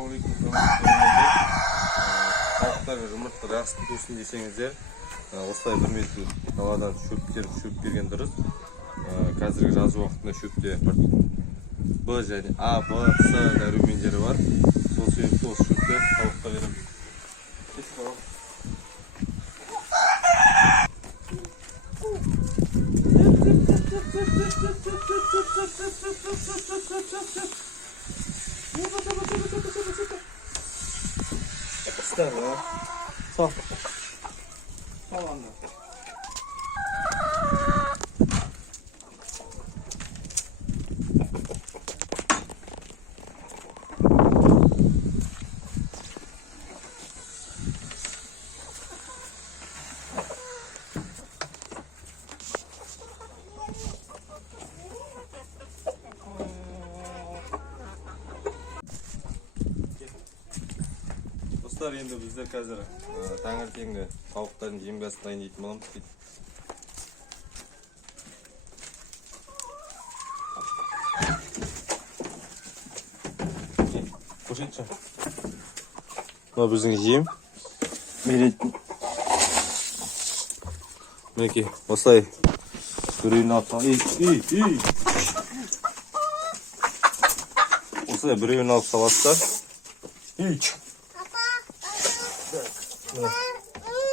Ассалаумалейкум. Тауықтарға жұмыртқа жақсы күтесін десеңіздер, осылай бір мезгіл даладан шөп берген дұрыс. Қазіргі жазу уақытында шөпте Б және А, Б, С дәрумендері бар. Сол себепті осы шөпті тауыққа береміз. Старая. Сал. Ладно. Достар, енді біздер қазір таңертеңгі тауықтардың жемгәсін дайындайтын боламыз. Көрсетші. Мына біздің жем. Беретін. Мінекей, осылай біреуін алып салып. Осылай біреуін алып саласыздар.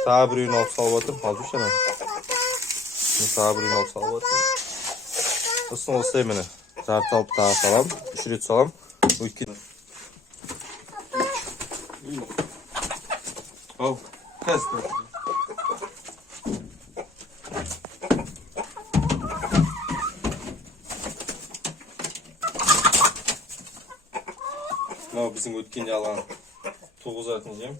Тағы біреуін алып салып отырмын. Алып жүрші ана. Тағы біреуін алып салып отырмын. Сосын осылай мені жарты алып тағы салам. 3 рет салам. Өйткені. Ау, қазір. Мынау біздің өткенде алған туғызатын жем.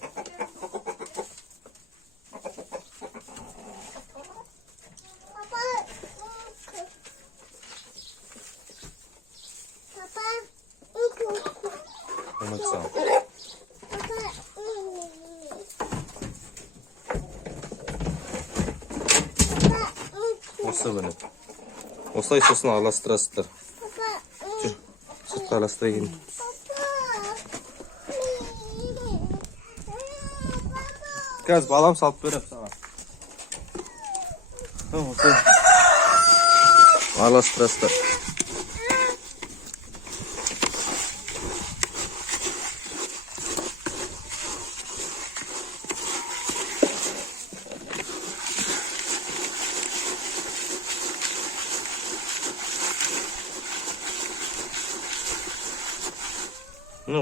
Осы бұны. Осылай сосын араластырасыздар. Жүр, сыртқа араластыра келin. Қазір балам салып беріп саған. Осылай араластырасыздар.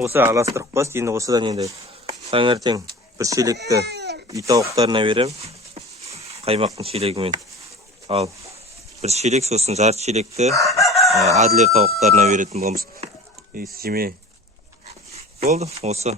Осы араластырып қойсыз. Енді осыдан енді таңертең бір шелекті үй тауықтарына берем. Қаймақтың шелегімен. Ал бір шелек, сосын жарты шелекті Адлер тауықтарына беретін боламыз. Жеме. Болды, осы.